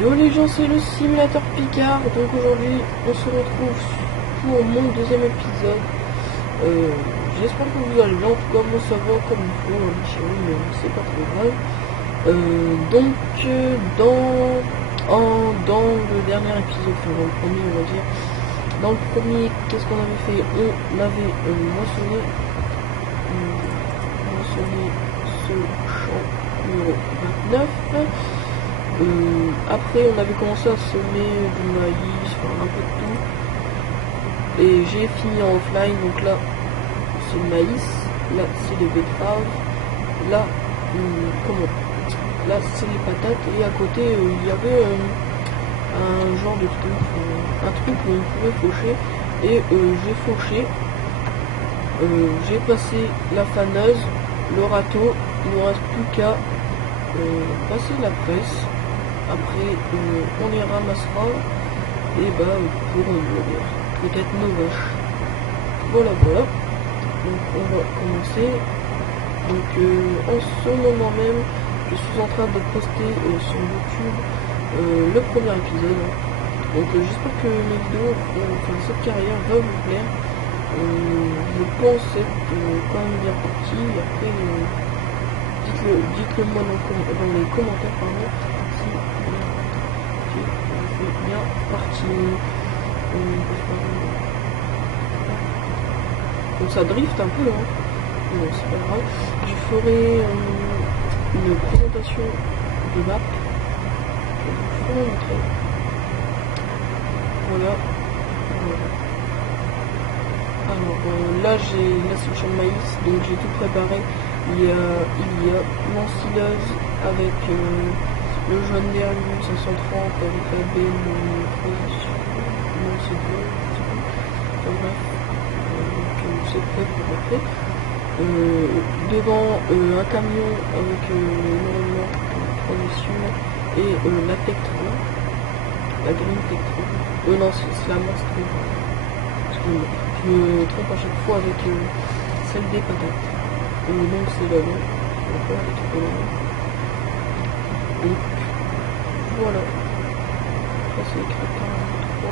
Yo les gens, c'est le simulateur Picard. Donc aujourd'hui on se retrouve pour mon deuxième épisode. J'espère que vous allez bien. En tout cas moi ça va comme il faut, mais c'est pas trop grave. Dans le dernier épisode, enfin dans le premier on va dire, dans le premier, qu'est-ce qu'on avait fait? On avait moissonné ce champ numéro 29. Après on avait commencé à semer du maïs, enfin un peu de tout. Et j'ai fini en offline, donc là c'est le maïs, là c'est les betteraves, là là c'est les patates, et à côté il y avait un genre de truc, un truc où on pouvait faucher, et j'ai fauché, j'ai passé la faneuse, le râteau, il ne reste plus qu'à passer la presse. Après on les ramassera et pour nourrir peut-être nos vaches. Voilà. Donc on va commencer. Donc en ce moment même je suis en train de poster sur YouTube le premier épisode. Donc j'espère que mes vidéos, cette carrière va vous plaire. Je pense être quand même bien parti. Après dites-le moi dans les commentaires si j'ai bien parti. Donc ça drift un peu, hein. Bon, c'est pas grave. Je ferai une présentation de map. Je vais vous montrer. Voilà. Alors là c'est le champ de maïs, donc j'ai tout préparé. Il y a l'ensileuse avec le jaune d'air 530 avec la benne transition. Non, c'est bleu, enfin bref. Donc c'est prêt pour rentrer. Devant un camion avec l'énormément de transition et la Tektro, la Green Tektro. Non, c'est la Monster. Excusez-moi, je me trompe à chaque fois avec celle des patates. Donc c'est là-bas. D'accord, elle est trop loin. Donc voilà. Ça c'est écrit 43,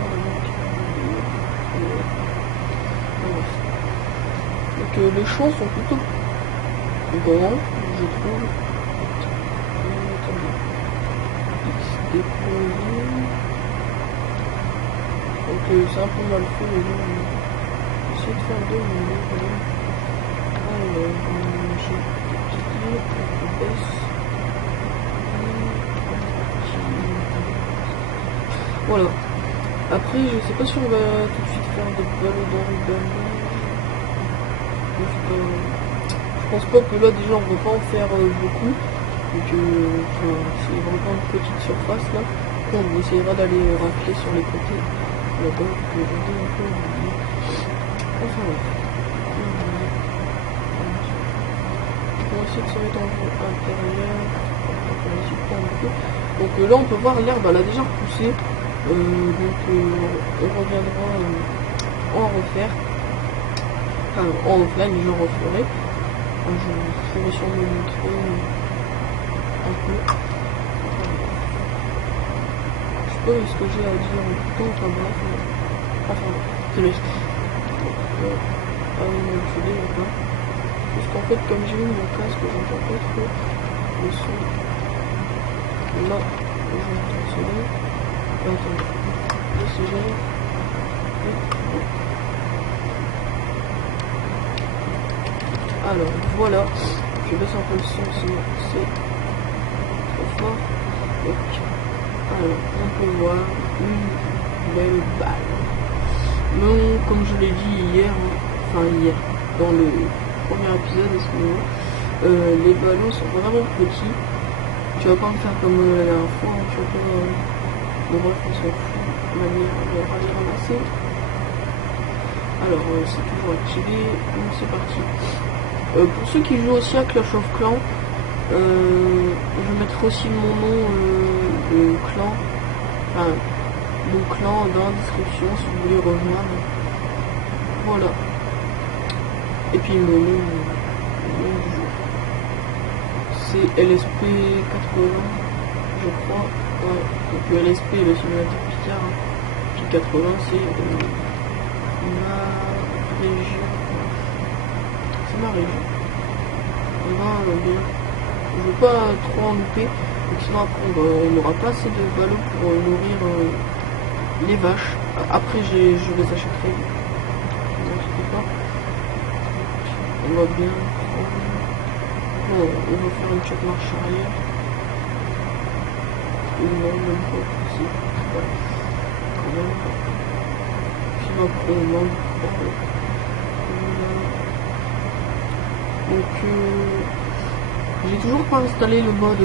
donc les champs sont plutôt grands, je trouve. Donc c'est un peu mal fait, mais bon, j'essaie de faire deux minutes quand même. Alors, j'ai des petites lignes, on baisse. Voilà. Après, je sais pas si on va tout de suite faire des ballots d'enrubannage. Je pense pas que là déjà on va pas en faire beaucoup. Donc c'est vraiment une petite surface là. On essaiera d'aller rafler sur les côtés. Là-bas, que j'ai un peu oublié. Enfin bref. On va essayer de se mettre en vue intérieure. Donc là on peut voir l'herbe, elle a déjà repoussé. Donc on reviendra en refaire. Enfin, en offline, je referai. Je vais sûrement montrer un peu. Je sais pas ce que j'ai à dire en tout temps, enfin bref. C'est le parce qu'en fait, comme j'ai mis mon casque, j'entends pas trop le son. Là, j'entends le son. Attends, là c'est gênant. Alors voilà, je baisse un peu le son, sinon c'est trop fort. Donc, alors on peut voir une belle balle. Non, comme je l'ai dit hier, dans le premier épisode, excusez-moi, les ballons sont vraiment petits. Tu vas pas me faire comme la dernière fois, tu vas pas... Bon bref, on s'en fout, manière de aller ramasser. Alors c'est toujours activé, donc c'est parti. Pour ceux qui jouent aussi à Clash of Clans, je mettrai aussi mon nom de clan, mon clan dans la description si vous voulez rejoindre. Voilà. Et puis le nom du jeu. C'est LSP80. je crois. Ouais. Donc le LSP, le simulateur Picard, hein. J80, c'est ma région. C'est ma région. On va bien. Je veux pas trop en louper, donc sinon après on n'aura pas assez de ballots pour nourrir les vaches. Après je les achèterai. Ne vous inquiétez pas. On va bien prendre. Bon, on va faire une petite marche arrière. Non, même pas ici. Voilà. Quand même. Sinon après on manque. Donc j'ai toujours pas installé le mode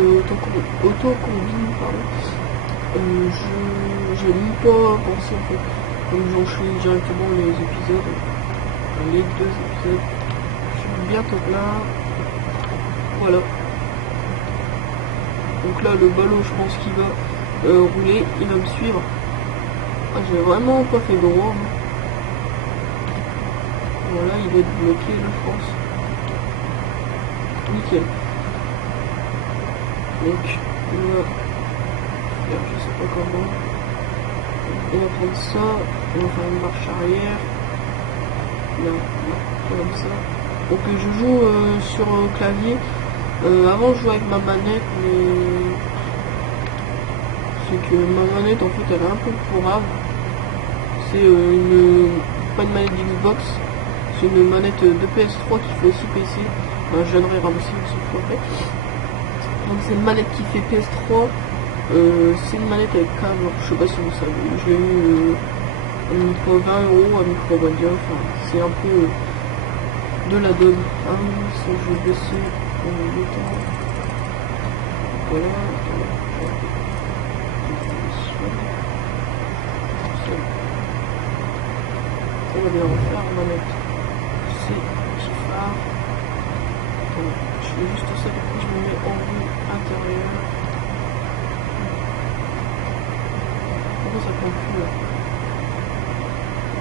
auto-combine, pardon. Je n'ai pas pensé en fait. Donc j'enchaîne directement les épisodes. Les 2 épisodes. Je suis bientôt là. Voilà. Donc là le ballot je pense qu'il va rouler, il va me suivre. Ah, j'ai vraiment pas fait gros. Hein. Voilà, il va être bloqué là je pense. Nickel. Donc on va faire je sais pas comment. On va prendre ça, on va faire une marche arrière. Non, comme ça. Donc je joue sur clavier. Avant je jouais avec ma manette, mais c'est que ma manette en fait elle est un peu pourrave. C'est pas une manette d'Xbox, c'est une manette de PS3 qui fait aussi PC. Je viendrai ramasser une seule fois après. Donc c'est une manette qui fait PS3. C'est une manette avec câble, je sais pas si vous savez. Je l'ai eu à micro 20 € à Micromania. Enfin, c'est un peu de la donne. Ah oui, ça je vais baisser le temps. Voilà. On va bien refaire la manette. C'est petit phare. Je fais juste ça, du coup je me mets en vue intérieure. Pourquoi ça prend plus là?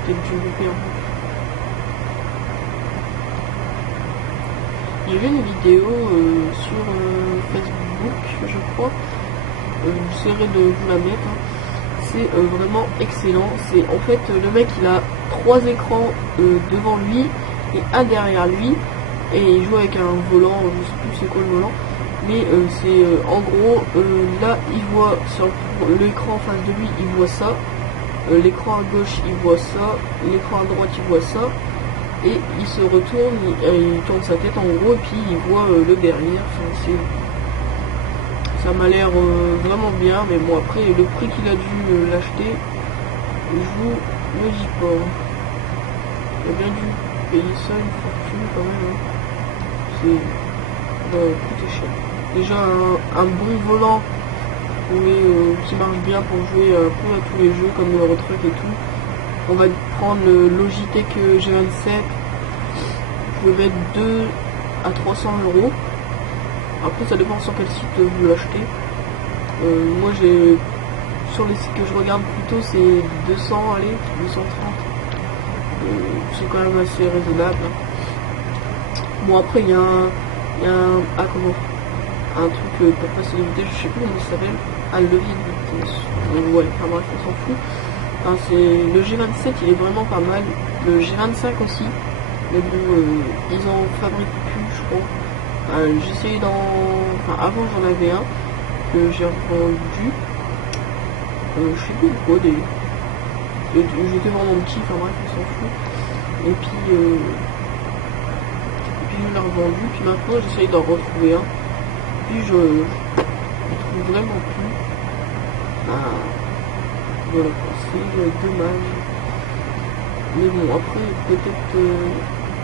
Peut-être dû louper un peu. J'ai vu une vidéo sur Facebook, je crois. J'essaierai de vous la mettre. Hein. C'est vraiment excellent. C'est en fait le mec il a 3 écrans devant lui et un derrière lui. Et il joue avec un volant, je sais plus c'est quoi le volant, mais c'est en gros là il voit sur l'écran en face de lui il voit ça, l'écran à gauche il voit ça, l'écran à droite il voit ça, et il se retourne, il tourne sa tête en gros et puis il voit le derrière. Enfin, ça m'a l'air vraiment bien, mais bon après le prix qu'il a dû l'acheter, je vous le dis pas. Il a bien dû payer ça une fortune quand même. Hein. Ça va coûter cher. Déjà un bon volant qui marche bien pour jouer un peu à tous les jeux comme le Euro Truck et tout. On va prendre le Logitech G27. Vous pouvez mettre 2 à 300 €. Après ça dépend sur quel site vous l'achetez. Moi j'ai sur les sites que je regarde plutôt c'est 200, allez 230. C'est quand même assez raisonnable. Bon après il y a un truc pour passer les vitesses, je sais plus comment ça s'appelle. Ah, le levier de vitesse. Ouais, enfin bref, on s'en fout. Enfin, le G27 il est vraiment pas mal. Le G25 aussi. Mais bon, ils en fabriquent plus je crois. J'ai essayé enfin avant j'en avais un que j'ai revendu. Je sais plus quoi j'étais vraiment petit, enfin bref on s'en fout. Et puis je l'ai revendu, puis maintenant j'essaye d'en retrouver un. Puis je trouve vraiment plus. Voilà, c'est dommage. Mais bon, après peut-être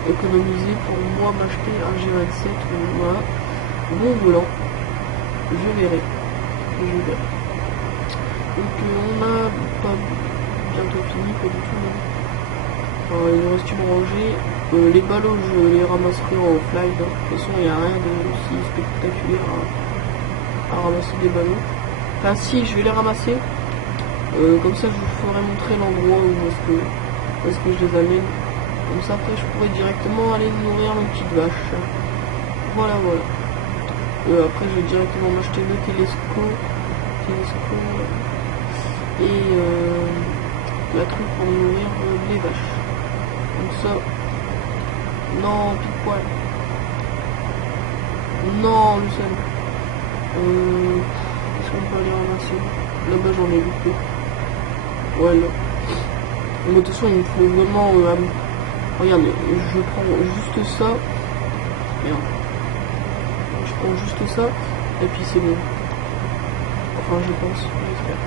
économiser pour moi m'acheter un G27 voilà. Bon volant. Je verrai. Donc on a pas bientôt fini, pas du tout. Alors, il nous reste une rangée. Les ballots, je les ramasserai en offline. De toute façon, il n'y a rien de si spectaculaire à ramasser des ballots. Enfin, si, je vais les ramasser. Comme ça, je vous ferai montrer l'endroit où est-ce que je les amène. Comme ça, après, je pourrais directement aller nourrir mes petites vaches. Voilà. Après, je vais directement m'acheter le télescope. et la truc pour nourrir les vaches. Donc ça, non, pile poil. Non, le seul. Est-ce qu'on peut aller ramasser? Là-bas j'en ai beaucoup. Ouais, là. Mais de toute façon, il me faut vraiment... regardez, je prends juste ça. Merde. Je prends juste ça. Et puis c'est bon. Enfin, je pense. J'espère.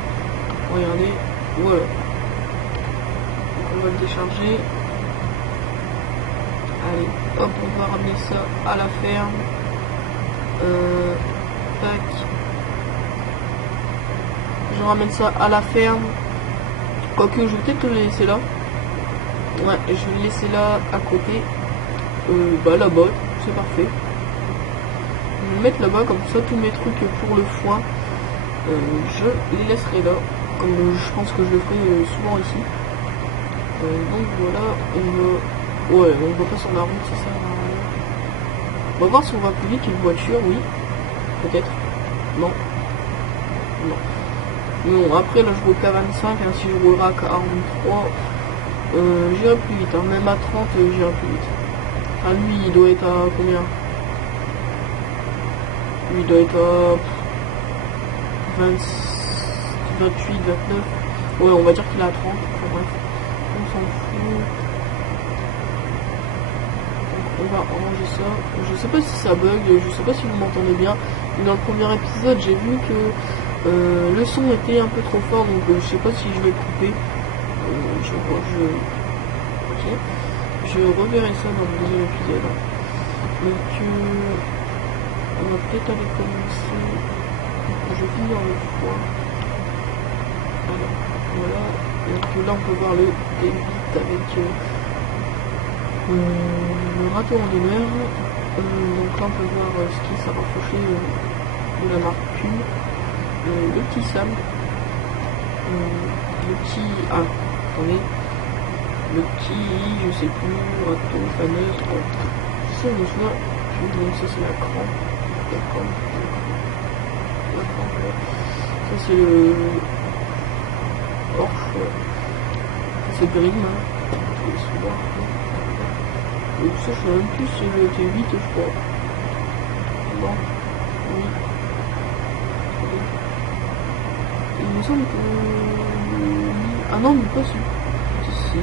Regardez. Voilà. Donc on va le décharger. Allez. Hop, on va ramener ça à la ferme. Tac. Je ramène ça à la ferme. Quoique je vais peut-être le laisser là. Ouais, je vais le laisser là à côté. Bah là-bas, c'est parfait. Je vais le mettre là-bas, comme ça tous mes trucs pour le foin, je les laisserai là. Comme je pense que je le ferai souvent ici. Donc voilà, on va... Ouais, on va pas sur la route, c'est ça. On va voir si on va plus vite qu'une voiture, oui. Peut-être. Non. Non. Non, après là je roule qu'à 25, hein, si je roulerai à 43, j'irai plus vite, hein. Même à 30, j'irai plus vite. Enfin lui il doit être à combien? Lui il doit être à 28, 29. Ouais, on va dire qu'il est à 30, enfin bref, on s'en fout. Donc on va ranger ça. Je sais pas si ça bug, je sais pas si vous m'entendez bien, mais dans le premier épisode j'ai vu que le son était un peu trop fort, donc je sais pas si je vais le couper. Ok. Je reverrai ça dans le deuxième épisode. Donc on va peut-être aller commencer. Je finis dans le foin. Alors, voilà. Donc là on peut voir le débit avec le râteau en lumière. Donc là on peut voir ce qui s'est rapproché de la marque Pum. Le petit Sam, le petit... Ah, attendez, le petit, je sais plus, râteau, faneuse, ça me souvient, donc ça c'est la crampe, ça c'est le orche, ça c'est Grim, hein. Donc ça je sais même plus si le T8 je crois, non, oui. Il me semble que... Ah non, mais pas celui-ci.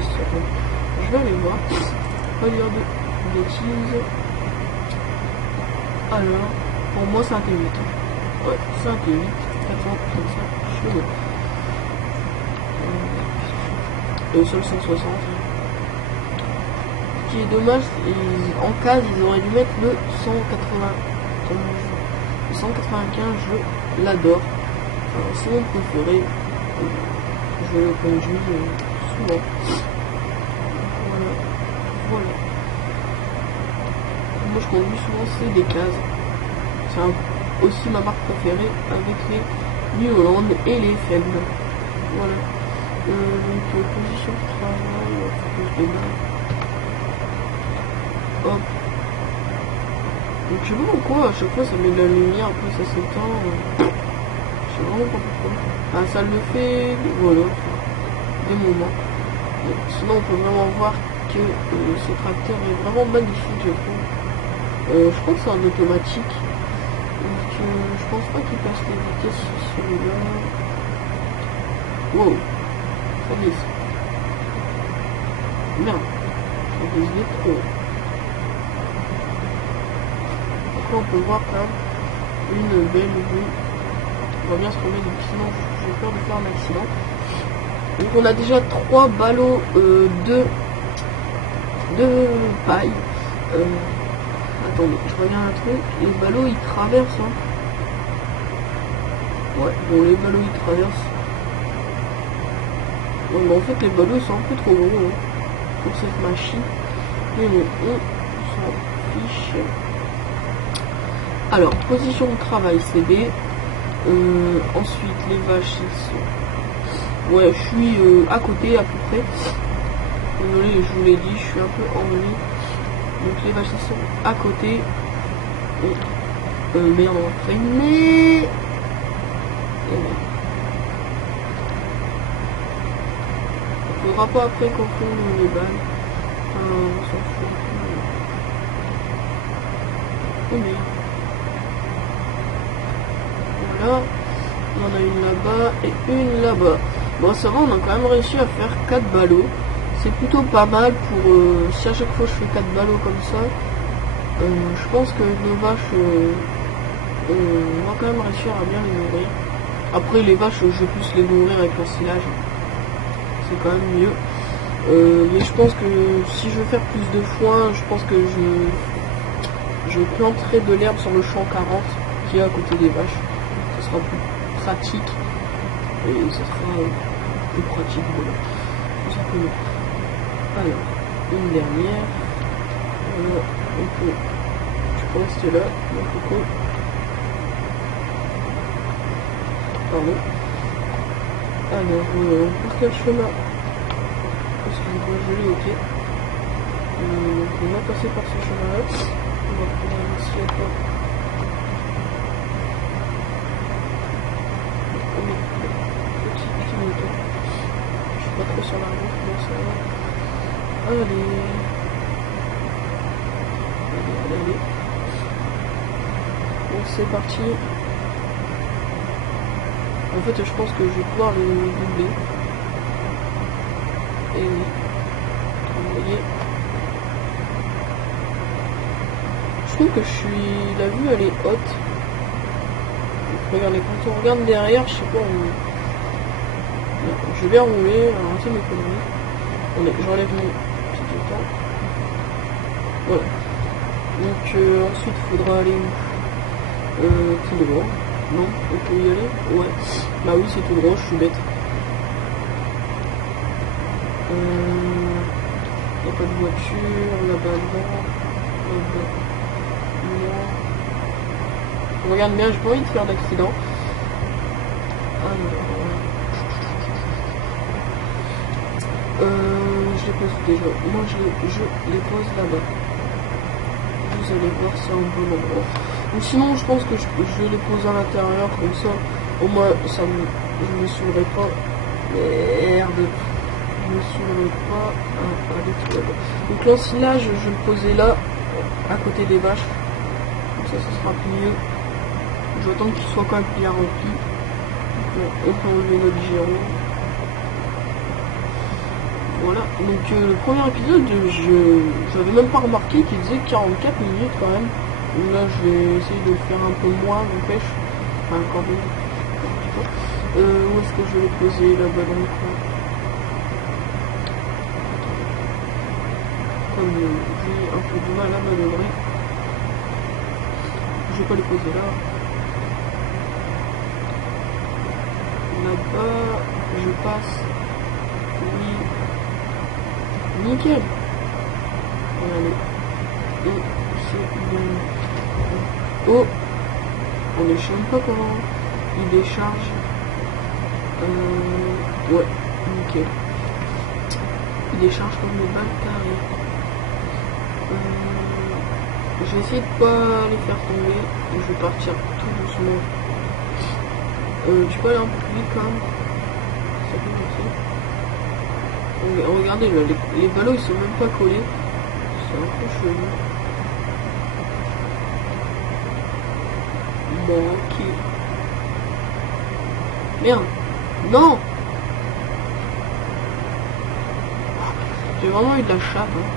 Je vais aller voir. Regarde, bêtises. Alors, pour moi c'est un T8. Ouais, c'est un T8. 435 chevaux. Sur le 160. Ce qui est dommage, en case, ils auraient dû mettre le 195. Le 195, je l'adore. C'est mon préféré, je le conduis souvent. Voilà. Moi je conduis souvent c'est des cases. C'est aussi ma marque préférée avec les New Holland et les faibles. Voilà. Donc position de travail, hop. Donc je sais pas pourquoi à chaque fois ça met de la lumière, après ça s'éteint. Vraiment pas pourquoi. Ah, ça le fait, voilà, des moments. Donc, sinon on peut vraiment voir que ce tracteur est vraiment magnifique, je trouve. Je crois que c'est un automatique. Donc je pense pas qu'il passe les vitesses sur celui-là. Wow, ça glisse. Merde, ça glisse trop. Donc là on peut voir quand même une belle vue. On va bien se remettre, sinon j'ai peur de faire un accident. Donc on a déjà 3 ballots de paille. Attendez, je regarde un truc. Les ballots ils traversent. Hein. Ouais, bon les ballots ils traversent. Bon, mais en fait les ballots sont un peu trop gros hein, pour cette machine. Mais bon, on s'en fiche. Alors, position de travail CD. Ensuite les vaches ils sont... Ouais, je suis à côté à peu près. Désolé, je vous l'ai dit, je suis un peu ennuyé. Donc les vaches ils sont à côté. Et, merde, on va freiner. Et merde. faudra pas après confondre les balles. On s'en fout. Oh merde. Voilà. On en a une là-bas et une là-bas. Bon, ça va, on a quand même réussi à faire 4 ballots. C'est plutôt pas mal pour... si à chaque fois je fais 4 ballots comme ça, je pense que nos vaches, on va quand même réussir à bien les nourrir. Après, les vaches, je vais plus les nourrir avec l'ensilage. C'est quand même mieux. Mais je pense que si je veux faire plus de foin, je pense que je planterai de l'herbe sur le champ 40 qui est à côté des vaches. Ce sera plus pratique. Et ça sera plus pratique, voilà. Tout simplement. Alors, une dernière. Voilà, tu peux rester là, mon coco. Pardon. Alors, par quel chemin? Excusez-moi, je l'ai, ok. On va passer par ce chemin-là. On va prendre un assiette. Petit mouton. Je suis pas trop sur la route, mais ça va. Allez. Allez. Bon, c'est parti. En fait, je pense que je vais pouvoir les doubler. Et oui. Vous voyez. Je trouve que la vue elle est haute. Regardez, quand on regarde derrière, je sais pas, je vais rouler, arrêtez mes conneries. J'enlève mon petit temps. Voilà. Donc ensuite il faudra aller où? Tout droit. Non, on peut y aller? Ouais. Bah oui, c'est tout droit, je suis bête. Y a pas de voiture, là-bas devant, là-bas. Non. Regarde bien, j'ai pas envie de faire d'accident. Alors. Je les pose déjà. Moi je les pose là-bas. Vous allez voir, c'est un bon endroit. Ou sinon je pense que je vais les poser à l'intérieur comme ça. Au moins je me saoulerai pas. Merde. Je me saoulerai pas à aller tout là-bas. Donc l'ensilage je vais le poser là, à côté des vaches. Comme ça sera mieux. Je vais attendre qu'il soit quand même bien rempli. On peut enlever notre gyro. Voilà, donc le premier épisode, j'avais même pas remarqué qu'il faisait 44 minutes quand même. Donc là, je vais essayer de le faire un peu moins, n'empêche. Enfin, quand même. Où est-ce que je vais le poser là-bas dans le coin? Comme j'ai un peu du mal à manœuvrer, je vais pas le poser là. Là-bas, je passe. Oui. Nickel. Regardez. Et c'est bon. Oh. On ne sait même pas comment il décharge. Ouais. Nickel. Il décharge comme des balles carrées. Je vais essayer de pas les faire tomber. Et je vais partir tout doucement. Tu peux aller un peu plus vite quand même. Ça peut marcher. Regardez là, les ballots ils sont même pas collés. C'est un peu chelou. Bon, ok. Merde. Non. J'ai vraiment eu de la chape. Hein.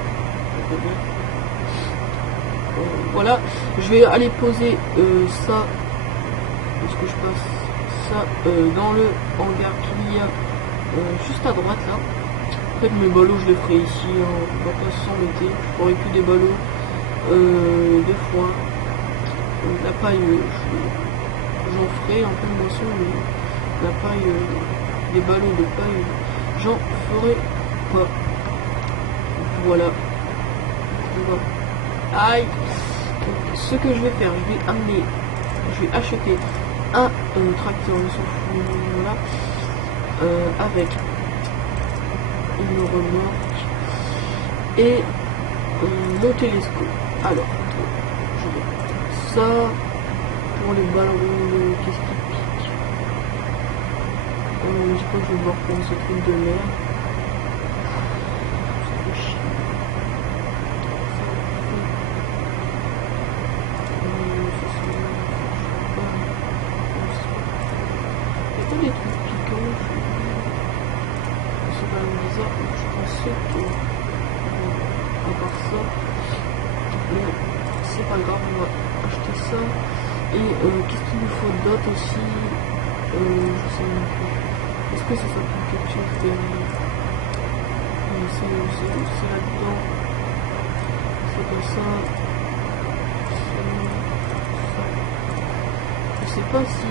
Voilà. Je vais aller poser ça. Est-ce que je passe ça dans le hangar qu'il y a juste à droite là. En fait mes ballots je les ferai ici, hein. On va pas s'embêter, je ferai que des ballots de foin. La paille, j'en ferai en pleine moisson, mais la paille, des ballots de paille, j'en ferai pas. Voilà. Aïe. Donc, ce que je vais faire, je vais acheter un tracteur, on s'en fout, voilà, avec une remorque et mon télescope. Alors, je vais ça pour les ballons, qu'est-ce qui pique. Je crois que je vais voir pour ce truc de mer. pas des trucs piquants. C'est quand même bizarre. Je pensais que... à part ça... Mais c'est pas grave, on va acheter ça. Et qu'est-ce qu'il nous faut d'autre aussi? Je sais même plus. Est-ce que ça s'appelle quelque chose derrière? C'est là-dedans. C'est comme ça. Je sais pas si...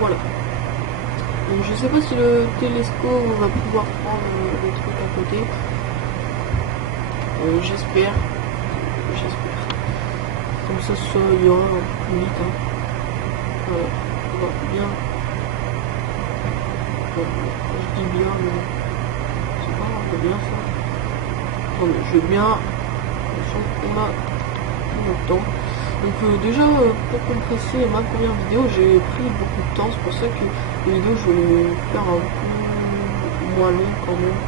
Voilà. Donc je sais pas si le télescope va pouvoir prendre des trucs à côté. J'espère. Comme ça, il y aura un peu plus vite. Hein. Voilà. On va bien. Je dis bien, mais c'est pas grave, bien ça. Attendez, je vais bien. On a notre temps. Donc déjà, pour compresser ma première vidéo, j'ai pris beaucoup de temps. C'est pour ça que les vidéos, je vais les faire un peu moins long quand même.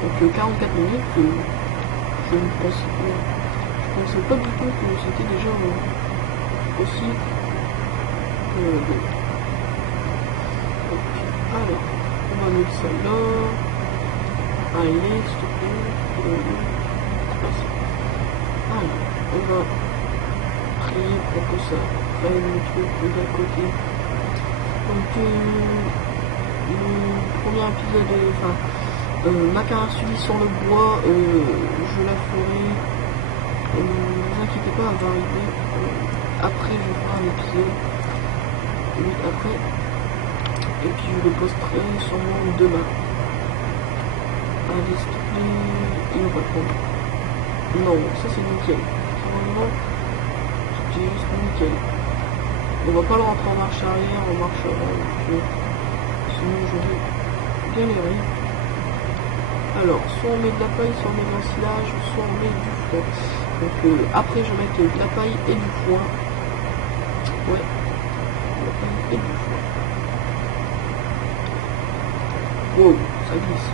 Donc 44 minutes, je ne pensais pas du tout que c'était déjà aussi long. Alors, on va mettre ça là. Allez, s'il te plaît. Alors, on va prier pour que ça prenne le truc d'à côté. Donc, le premier épisode, ma carrière suivie sur le bois, je la ferai. Ne vous inquiétez pas, elle va arriver. Après, je vais faire un épisode. Oui, après. Et puis je le posterai sûrement demain. Allez, s'il te plaît, il va répondre. Non, ça c'est nickel. Normalement, c'est juste nickel. On va pas le rentrer en marche arrière, en marche avant. Sinon j'aurais galéré. Alors, soit on met de la paille, soit on met de l'ensilage, soit on met du foin. Donc après je vais mettre de la paille et du foin. Ouais, de la paille et du foin. Wow, ça glisse.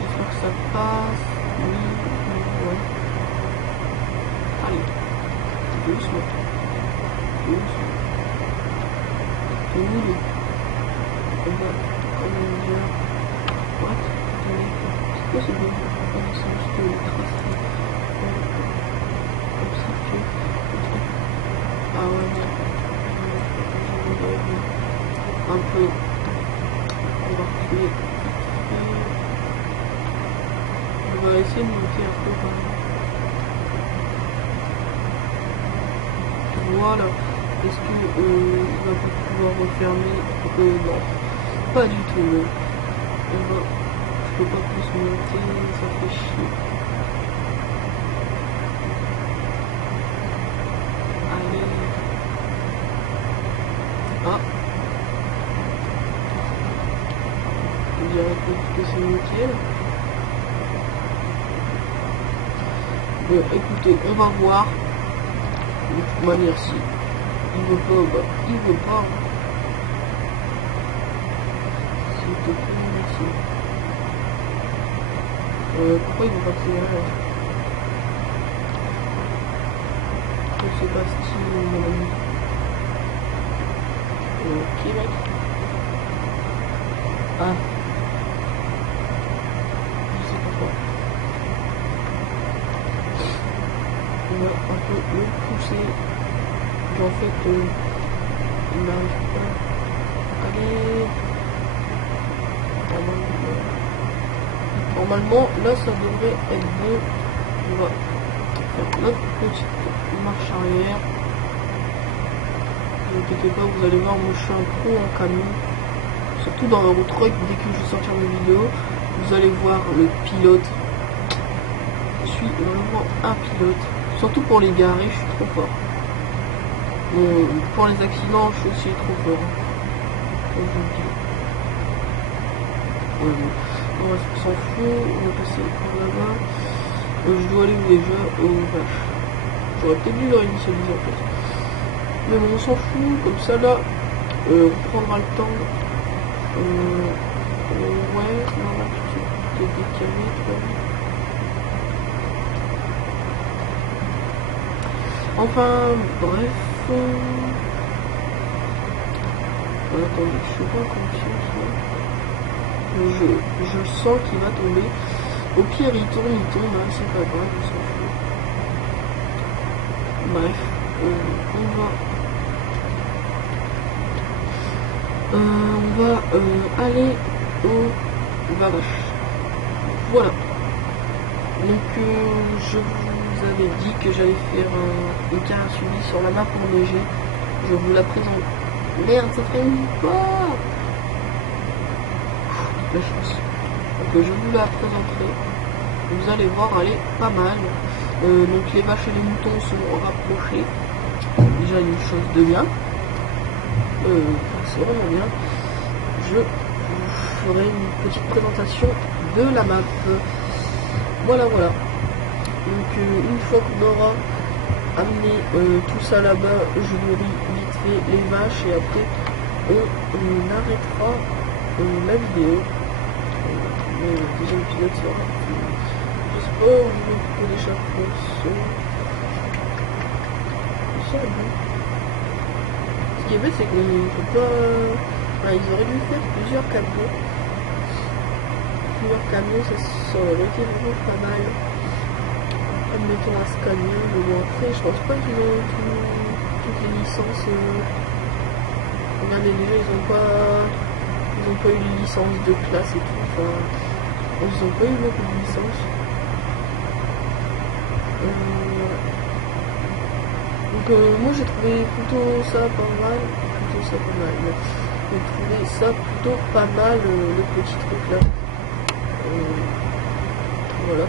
J'espère que ça passe. Oui, ouais. Allez. Doucement. Doucement. On va quand même dire. What? C'est quoi ce bruit? C'est juste les traces. Comme ça que. Ah ouais, non. Un peu. On va reculer. On va essayer de monter un peu quand même. Voilà. Est-ce que il va pas pouvoir refermer? Non. Pas du tout. Non. Je peux pas plus monter, ça fait chier. Allez. Ah. Je dirais que c'est nickel. Bon, écoutez, on va voir. De toute manière, si il veut pas, bah, il veut pas. S'il te plaît, merci. Pourquoi il veut pas accélérer? Je sais pas style, mon ami. Ok, mec. Ah. Je sais pas quoi. On va un peu le pousser. En fait, il n'arrive pas. Allez. Normalement, là, ça devrait être bon. On va faire notre petite marche arrière. Ne vous inquiétez pas, vous allez voir, moi je suis un pro en camion. Surtout dans le road truck, dès que je vais sortir mes vidéos, vous allez voir le pilote. Je suis vraiment un pilote. Surtout pour les garer, je suis trop fort. Bon, pour les accidents, je suis aussi trop fort. Comme je vous le dis. Ouais, bon. On s'en fout, on va passer par là-bas. Je dois aller où déjà? Aux vaches. J'aurais peut-être dû leur initialiser en fait. Mais bon, on s'en fout, comme ça là, on prendra le temps. Ouais, non. tire vite. Enfin, bref. Attendez, je suis pas confiance là. Je sens qu'il va tomber. Au pire, il tombe, hein, c'est pas grave, on s'en fout. Bref, on va aller au Vavache. Voilà. Donc, je vous avais dit que j'allais faire une carrière suivi sur la map enneigée. Je vous la présente. Merde, ça ferait une fois. La chance. Donc je vous la présenterai. Vous allez voir, elle est pas mal. Donc les vaches et les moutons sont rapprochés. C'est déjà une chose de bien. C'est vraiment bien. Je vous ferai une petite présentation de la map. Voilà. Donc une fois qu'on aura amené tout ça là-bas, je nourris vite fait les vaches et après on arrêtera la vidéo. Le deuxième épisode sera. Je sais pas où je vais couper des chapeaux. Ça bon. Ce qui est bête, c'est qu'on ne peut pas. Enfin, ils auraient dû faire plusieurs camions. Ça aurait été vraiment pas mal. Admettons à Scania, mais bon après je pense pas qu'ils ont toutes les licences. Regardez déjà ils ont pas eu de licence de classe et tout, enfin ils ont pas eu beaucoup de licences. Donc moi j'ai trouvé plutôt ça pas mal. J'ai trouvé ça plutôt pas mal le petit truc là. Voilà.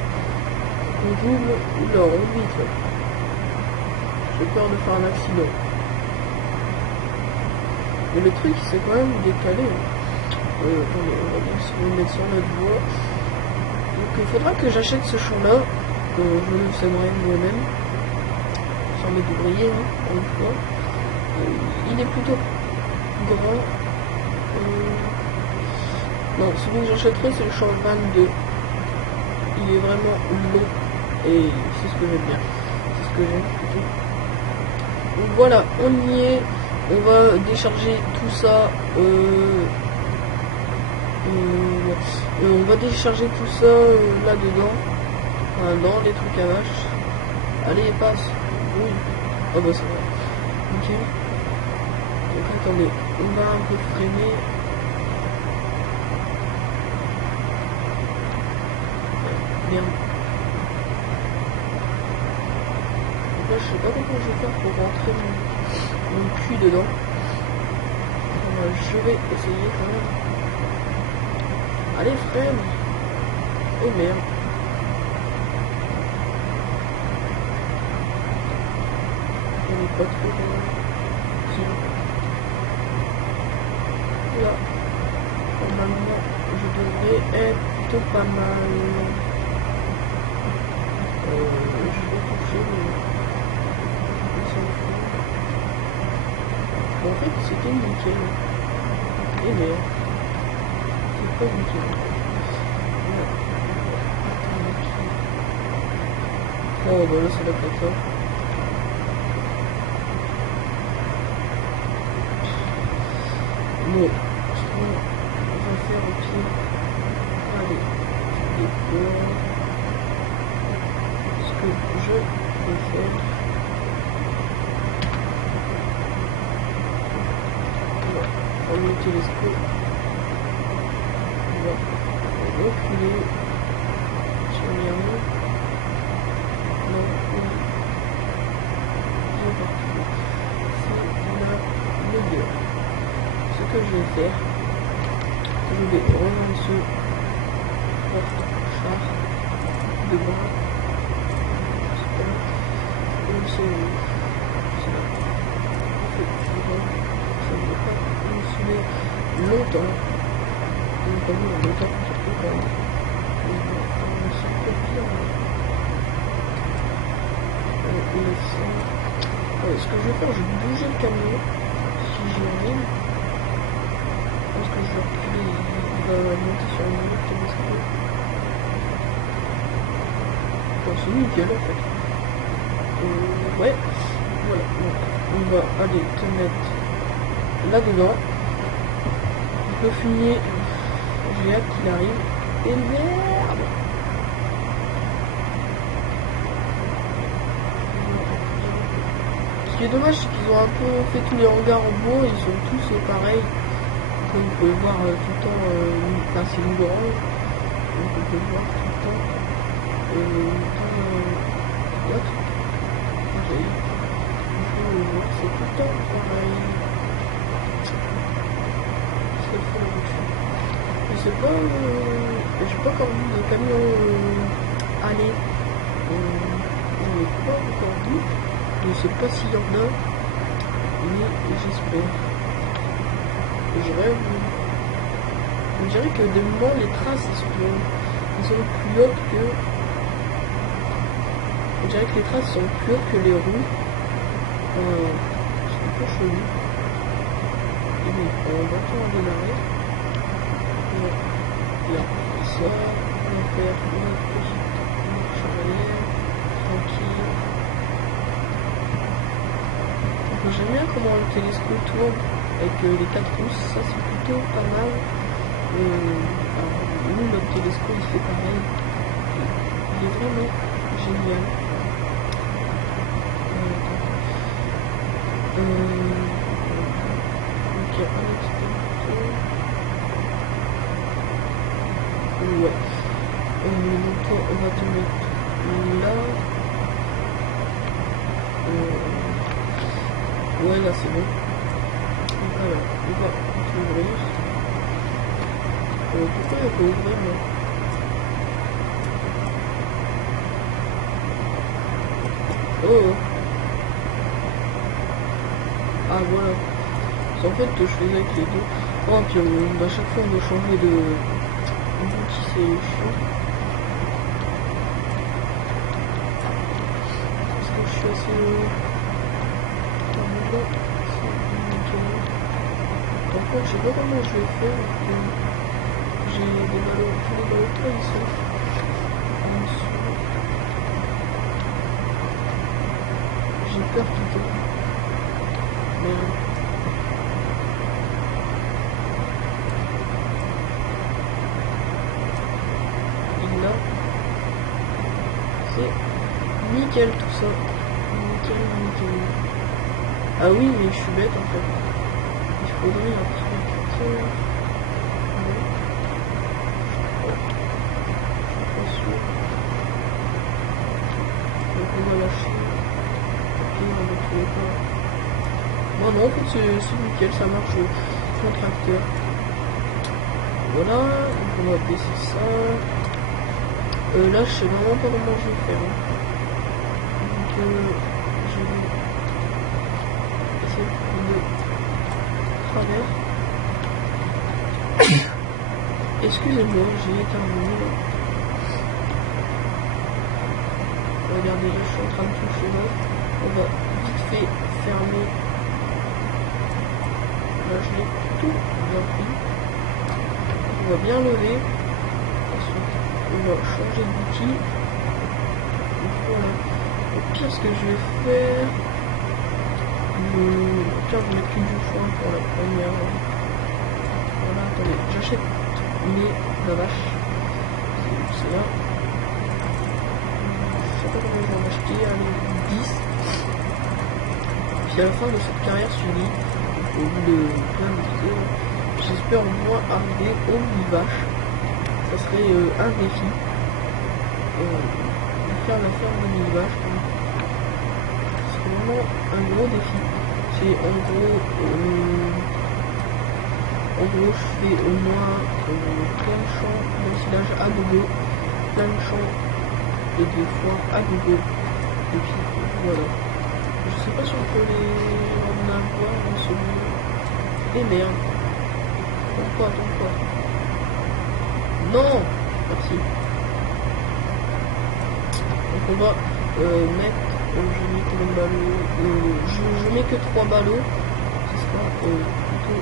On double, oula, on vite. J'ai peur de faire un accident. Mais le truc, c'est quand même décalé. Attendez, on va bien se mettre sur notre voie. Donc il faudra que j'achète ce champ-là. Je le sèmerai moi-même. Sans mes ouvriers, hein, pour une fois. Il est plutôt grand. Non, celui que j'achèterai, c'est le champ 22. Il est vraiment long. Et c'est ce que j'aime bien. C'est ce que j'aime plutôt. Donc voilà, on y est. On va décharger tout ça. On va décharger tout ça là-dedans. Enfin, dans les trucs à vache. Allez, passe. Oui. Ah bah ça va. Nickel. Donc attendez, on va un peu freiner. Merde. Donc là, je sais pas comment je vais faire pour rentrer mon cul dedans. Je vais essayer quand même. Allez, freine. Oh merde. On est pas trop utile. Là. Normalement, je devrais être pas mal. Je vais toucher en fait, c'était nickel. Et merde. C'est pas nickel. Oh, bah là, c'est la cata. Bon, ce qu'on va faire au pire. Allez, ce que je vais faire. On va monter les screws. On va reculer sur les roues. Non, oui. C'est la meilleure. Ce que je vais faire, je vais rejoindre ce porte-char devant. Ça ne va pas fonctionner longtemps. Pas longtemps, surtout quand même. Ce que je vais faire, je vais bouger le camion si j'y arrive. Parce que je vais reculer, il va monter sur une autre télescope. c'est nickel en fait. Ouais, voilà, donc on va aller te mettre là-dedans. Le fumier, j'ai hâte qu'il arrive. Et merde! Ce qui est dommage, c'est qu'ils ont un peu fait tous les hangars en bois, ils sont tous pareils. Comme vous pouvez voir tout le temps, enfin c'est une orange, donc on peut voir tout le temps, là, pareil. C'est tout le temps pareil. C'est fou la voiture. Je sais pas, j'ai pas encore vu de camion aller. On n'est pas encore vu. Je sais pas s'il y en a, mais j'espère. Je rêve. On dirait que de moment les traces ils sont plus hautes que. On dirait que les traces sont plus hautes que les roues. C'est un peu chelou. Et bon, on va tout redémarrer. Là, ça, on va faire une petite marche arrière, tranquille. J'aime bien comment le télescope tourne avec les 4 pouces, ça c'est plutôt pas mal. Nous, notre télescope il fait pareil. Il est vraiment génial. Ok, un petit peu. Ouais. Donc toi, on va te mettre là. Ouais, là c'est bon. Alors, on va ouvrir. Pourquoi on peut ouvrir là? Oh! Ah voilà. En fait, je faisais avec les deux. Oh, puis à chaque fois on doit changer de d'outil, c'est chiant. Parce que je suis assez. Par contre, je sais pas comment je vais faire. J'ai des ballots, tous les ballots là, ils sont en dessous. J'ai peur qu'ils tombent. Merde. Et là, c'est nickel tout ça. Nickel, nickel. Ah oui, mais je suis bête en fait. Il faudrait un truc. Donc on va lâcher. Ok, on va trouver pas. Bon non, en fait c'est nickel, ça marche sur le tracteur. Voilà, donc on va baisser ça. Là je sais vraiment pas comment je vais faire. Donc je vais essayer de prendre le travers. Excusez-moi, j'ai terminé là. Regardez, je suis en train de toucher là. On va vite fait fermer. Là, je l'ai tout bien pris. On va bien lever. Ensuite, on va changer d'outil. Voilà. Au pire, ce que je vais faire. Au pire, je vais mettre qu'une fois pour la première. Voilà, attendez, j'achète. Mais la vache, c'est là. Je sais pas combien je vais en acheter, allez, 10. Puis à la fin de cette carrière suivie, au bout de plein de vidéos, j'espère au moins arriver au 1000 vaches. Ça serait un défi. Faire la ferme de 1000 vaches. C'est vraiment un gros défi. C'est en gros, je fais au moins plein de champs d'ensilage à gogo, plein de champs et des fois à gogo. Et puis voilà. Je sais pas si on peut les en avoir dans celui-là. Et merde. Pourquoi? Non! Merci. Donc on va mettre. Je mets combien de ballots? Je mets que 3 ballots. Ce sera plutôt.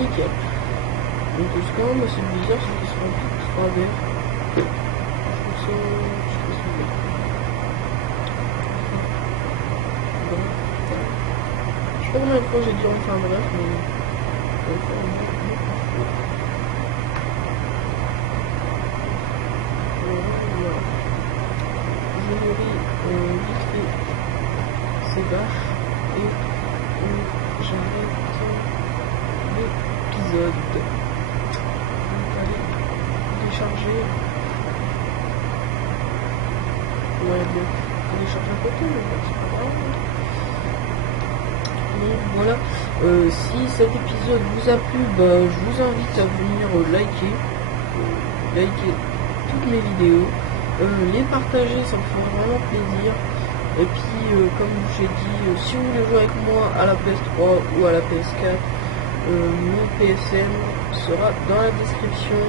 nickel. Donc ce quand même assez bizarre, c'est qu'ils sont ultra verts. Je trouve ça bien. Bon. Je sais pas combien de fois j'ai dit enfin bref, mais voilà. Je nourris vite fait ces vaches et j'arrête l'épisode. Donc allez télécharger. Ouais, bon, télécharger à côté, mais bon, c'est pas grave. Donc voilà, si cet épisode vous a plu, je vous invite à venir liker toutes mes vidéos, les partager, ça me ferait vraiment plaisir. Et puis comme j'ai dit, si vous voulez jouer avec moi à la PS3 ou à la PS4, mon PSN sera dans la description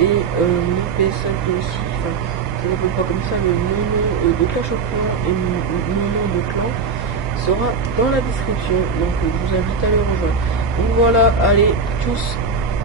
et mon PS5 aussi, enfin ça s'appelle pas comme ça, mais mon nom de Clash of Clans et mon nom de clan sera dans la description, donc je vous invite à le rejoindre. Donc voilà, allez, tchuss.